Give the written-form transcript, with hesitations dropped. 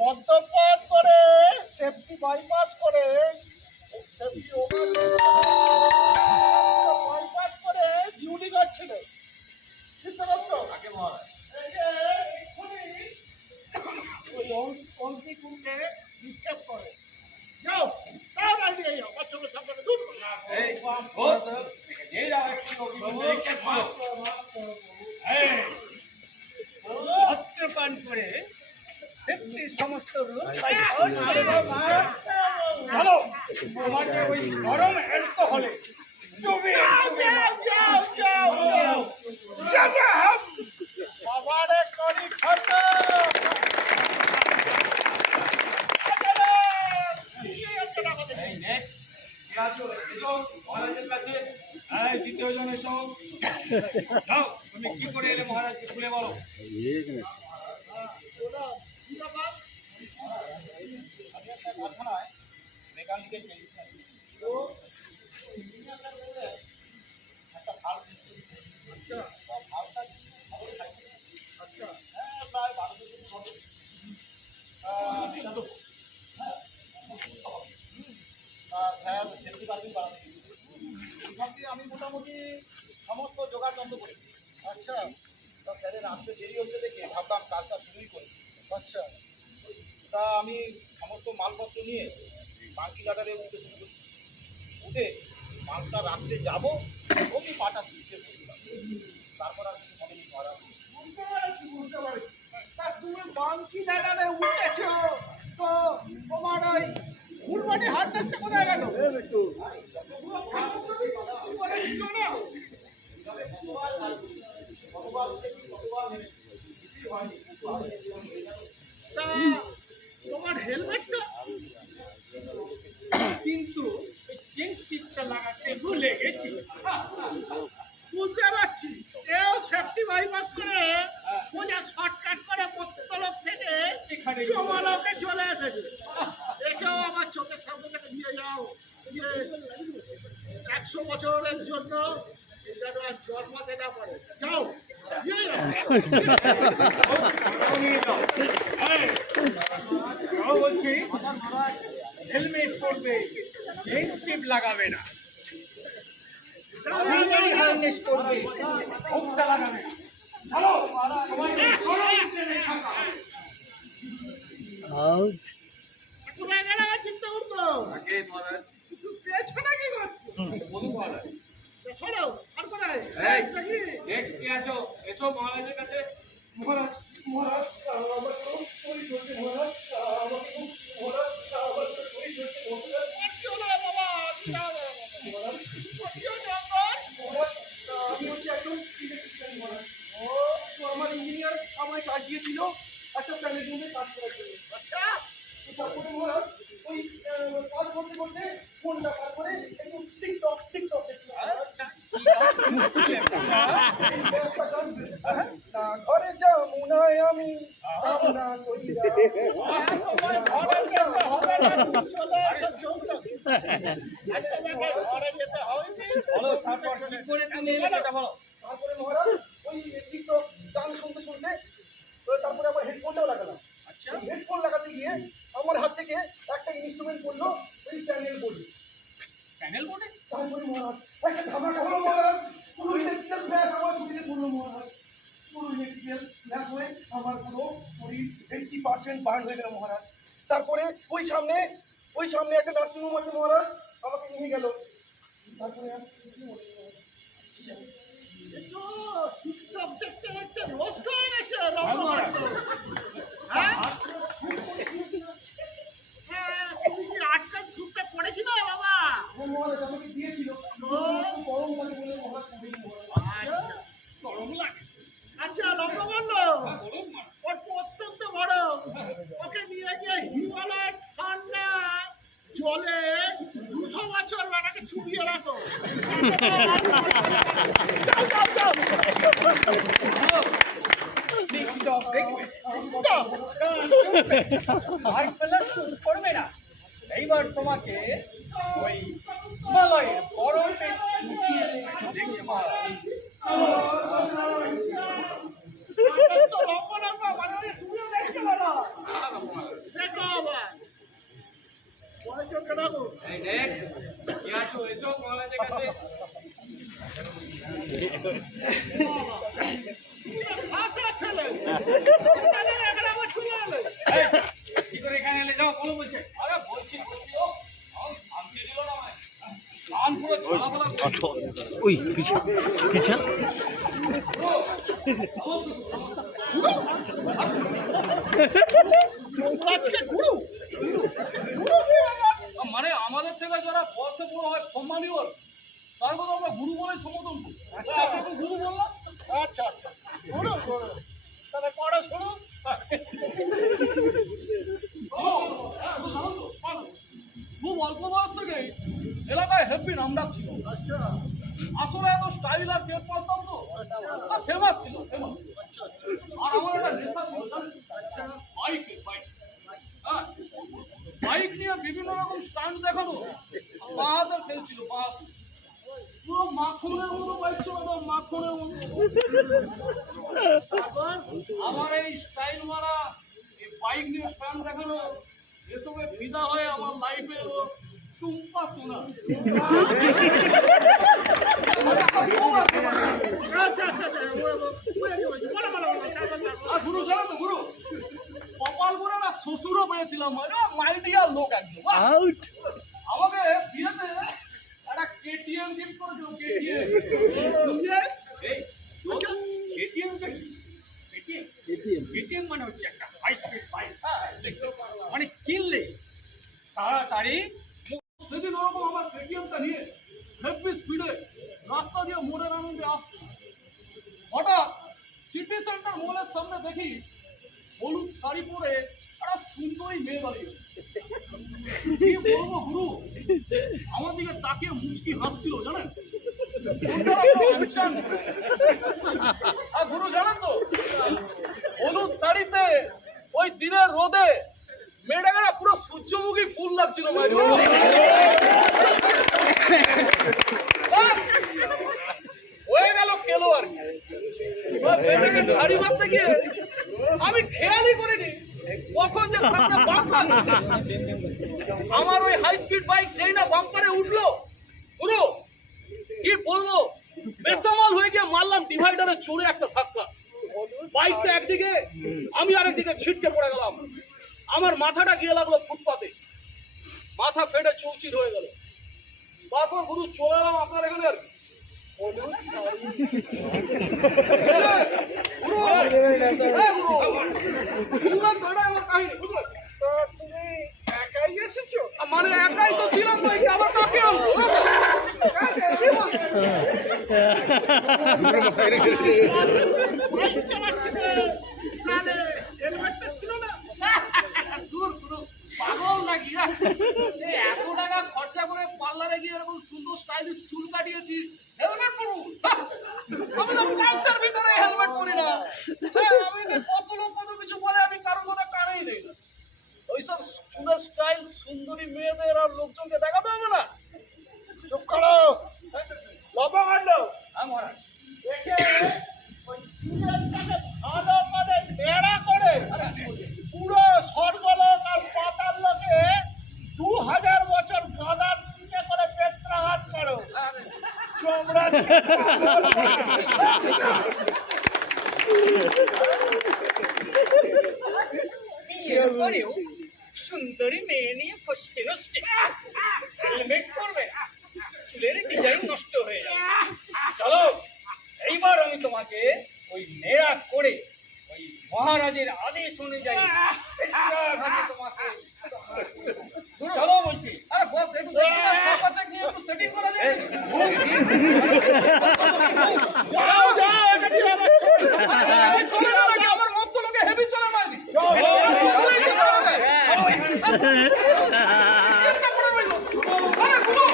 মদ্যপান করে safety bypass করে বাইপাস করে ডিউটি করছিল চিত্রগুপ্ত কুণ্ডে নিক্ষেপ করে। যাও তাড়াতাড়ি যাও বাচ্চাদের সামনে দূর পান করে সমস্ত তোমাকে ওই গরম অ্যালকোহলে বাবারে করি খরচা দ্বিতীয় জন এসব তুমি কি করে এলে মহারাজকে খুলে বলো। আমি মোটামুটি সমস্ত জোগাড় যন্ত্র করি। আচ্ছা তা স্যারের আসতে দেরি হচ্ছে দেখে ভাবলাম কাজটা শুরুই করি। আচ্ছা তা আমি সমস্ত মালপত্র নিয়ে বাঙ্কি ঘাটারে উঠতে শুরু করি। উঠে মালটা রাখতে যাবো অমনি পাটা স্লিপে পড়লাম। তারপর আর কিছু মনে করা বুঝতে পারছি তা তুমি বাঙ্কি জায়গায় উঠেছো তো তোমার ওই ফুলবাড়ি হারভেস্টটা কোথায় গেল? তোমার হেলমেটটা কিন্তু জিন্স টিপটা লাগাতে ভুলে গেছি। বুঝতে পারছি এও সেফটি বাইপাস করে সোজা শর্টকাট করে পত্তলক থেকে চমালকে চলে এসেছে। এটাও আমার চোখের সামনে থেকে নিয়ে যাও যে 100 বছরের জন্য যেন আর জন্মাতে না পারে। যাও বলছি হেলমেট পরবে, জিন্স টিপ লাগাবে না, হার্নেস পরবে, হুকটা লাগাবে না। চলো কোথায় গেলে চিন্তা করতো পেছনে কি করছো? শোনো আর কোথায় নাকি এসো মহারাজের কাছে। মহারাজ মহারাজ আমার তো শরীর চলছে মহারাজ, আমাকে মহারাজ আমার তো শরীর চলছে মহারাজ। কি হলো বাবা? মহারাজ আমি হচ্ছে একজন ইলেকট্রিশিয়ান মহারাজ। তো আমার ইঞ্জিনিয়ার আমায় কাজ দিয়েছিল একটা প্যানেল রুমে কাজ করার জন্য। আচ্ছা তারপরে মহারাজ ওই কাজ করতে করতে ফোনটা পার করে একটু টিকটক ঘরে যমুনায় আমি কামনা করি তারপরে মহারাজ ওই টিকটক গান শুনতে শুনতে তারপরে আমার হেডফোনটাও লাগালাম। আচ্ছা হেডফোন লাগাতে গিয়ে আমার হাত থেকে একটা ইনস্ট্রুমেন্ট পড়লো ওই প্যানেল বোর্ডে। প্যানেল বোর্ডে তারপরে মহারাজ একটা ধামাকা হলো মহারাজ, পুরো ইলেকট্রিক্যাল ব্যাস আমার শরীরে পড়লো মহারাজ। পুরো ইলেকট্রিক্যাল ব্যাস হয়ে আমার পুরো শরীর 80% বার্ন হয়ে গেল মহারাজ। তারপরে ওই সামনে একটা নার্সিংহোম আছে মহারাজ, আমাকে নিয়ে গেল। তারপরে আর কিছু মনে নেই মহারাজ। টিকটক দেখতে দেখতে রোস্ট হয়ে গেছে রকমার্ট। হ্যাঁ তুমি কি আটকা স্যুটটা পড়েছিল বাবা? মহারাজ আমাকে দিয়েছিল গরম লাগে বলে মহারাজ পড়েনি মহারাজ। আচ্ছা গরম লাগে। আচ্ছা রকমার্ট ওর অত্যন্ত বড়, ওকে নিয়ে গিয়ে হিমালয় ঠান্ডা জলে 200 বছর ওটাকে চুবিয়ে রাখো। করবে না। এইবার তোমাকে ওই হিমালয়ের বরফে দেখছে মহারাজ। লম্বা লম্বা মানে তুমিও আরে দেখ কি আছো এসো মহারাজের কাছে ভাষা ছেলে এখানে আবার চলে এলে এই, কি করে এখানে এলে যাও বলো বলছে আরে বলছি ও আমার শান্তি দিল না ভাই কান পুরো ছোলাফলা ওই পিছা পিছা আজকে গুরু মানে আমাদের থেকে যারা বয়সে বড় হয় সম্মানীয় তার কথা আমরা গুরু বলে সম্বোধন করি আপনাকে গুরু বললাম আচ্ছা আচ্ছা গুরু গুরু তাহলে পড়া শুরু খুব অল্প বয়স থেকে এলাকায় হেভি নামডাক ছিল আচ্ছা আসলে এত স্টাইল আর কেক পারতাম তো ফেমাস ছিল ফেমাস আর আমার একটা নেশা ছিল জানেন আচ্ছা বাইক হ্যাঁ বাইক নিয়ে বিভিন্ন রকম স্টান্ট দেখানো বাহাদের খেলছিল বাহাদের পুরো মাখনের মতো বাইক চালাতাম মাখনের মতো তারপর আমার এই স্টাইল মারা এই বাইক নিয়ে স্টান্ট দেখানো এসবে ফিদা হয়ে আমার লাইফে এলো টুম্পা সোনা আচ্ছা আচ্ছা আচ্ছা বলো বলো বলো তারপর আর গুরু জানো তো গুরু কপাল করে না শ্বশুরও পেয়েছিলাম মাইডিয়ার লোক একদম বাহ! আউট আমাকে বিয়েতে একটা কেটিএম গিফট করেছিল কেটিএম এই এটিএম টা কি কেটিএম এটিএম মানে হচ্ছে একটা হাই স্পিড বাইক দেখতে পারলাম মানে কিনলে তাড়াতাড়ি সেদিন ওরকম আমার কেটিএমটা নিয়ে হেভি স্পিডে রাস্তা দিয়ে মোড়ের আনন্দে আসছে হঠাৎ সিটি সেন্টার মলের সামনে দেখি হলুদ শাড়ি পরে একটা সুন্দরী মেয়ে দাঁড়িয়ে কি বলবো গুরু আমার দিকে তাকিয়ে মুচকি হাসছিল জানেন আর গুরু জানেন তো হলুদ শাড়িতে ওই দিনের রোদে মেয়েটাকে না পুরো সূর্যমুখী ফুল লাগছিল হয়ে গেল কেলো আর কি এবার মেয়েটাকে শাড়ি বাঁচতে গিয়ে আমি খেয়ালই করিনি কখন যে সামনে বাম্পার আমার ওই হাই স্পিড বাইক যেই না বাম্পারে উঠলো পুরো কি বলবো বেসামাল হয়ে গিয়ে মারলাম ডিভাইডারে চড়ে একটা ধাক্কা বাইকটা একদিকে আমি আরেকদিকে ছিটকে পড়ে গেলাম আমার মাথাটা গিয়ে লাগলো ফুটপাতে মাথা ফেটে চৌচির হয়ে গেল তারপর গুরু চলে এলাম আপনার এখানে আর কি। গুরু, গুরু, শুনলাম তো এটাই আমার কাহিনী বুঝলেন তো তুমি একাই এসেছো মানে একাই তো ছিলাম তো এই আবার কাকে আনবো বাইক চালাচ্ছিলে কানে হেলমেটটা ছিল না দূর দূর পাগল নাকি এই এত টাকা খরচা করে পার্লারে গিয়ে এরকম সুন্দর স্টাইলিশ চুল কাটিয়েছি হেলমেট পরবো আমি তো প্যান্টের ভিতরে হেলমেট পরি না আমি কত লোক কত কিছু বলে আমি কারোর কথা কানেই নেই না ওইসব চুলের স্টাইল সুন্দরী মেয়েদের আর লোকজনকে দেখাতে হবে না চুপ করো লবকাণ্ড হ্যাঁ মহারাজ দেখে ওই চুলেরটাকে ভালো করে ঢেড়া করে পুরো স্বর্গলোক আর পাতাল লোকে 2000 বছর গাদার পিঠে করে পেত্রাঘাত করো চমড়া বিয়ের পরেও সুন্দরী মেয়ে নিয়ে ফসতে নষ্টে হেলমেট করবে চুলের ডিজাইন নষ্ট হয়ে যাবে চলো এইবার আমি তোমাকে ওই নেড়া করে ওই মহারাজের আদেশ অনুযায়ী পেট্রাঘাতে তোমাকে চলো বলছি আরে বস একটু দেখি না সাফা চেক নিয়ে একটু সেটিং করা যায় যাও যাও এখানে আমার চোখে সামনে আরে চলে না নাকি আমার মত লোকে হেভি চলে মাইনি চলেই তো চলে যায় একটা করে রইলো আরে গুরু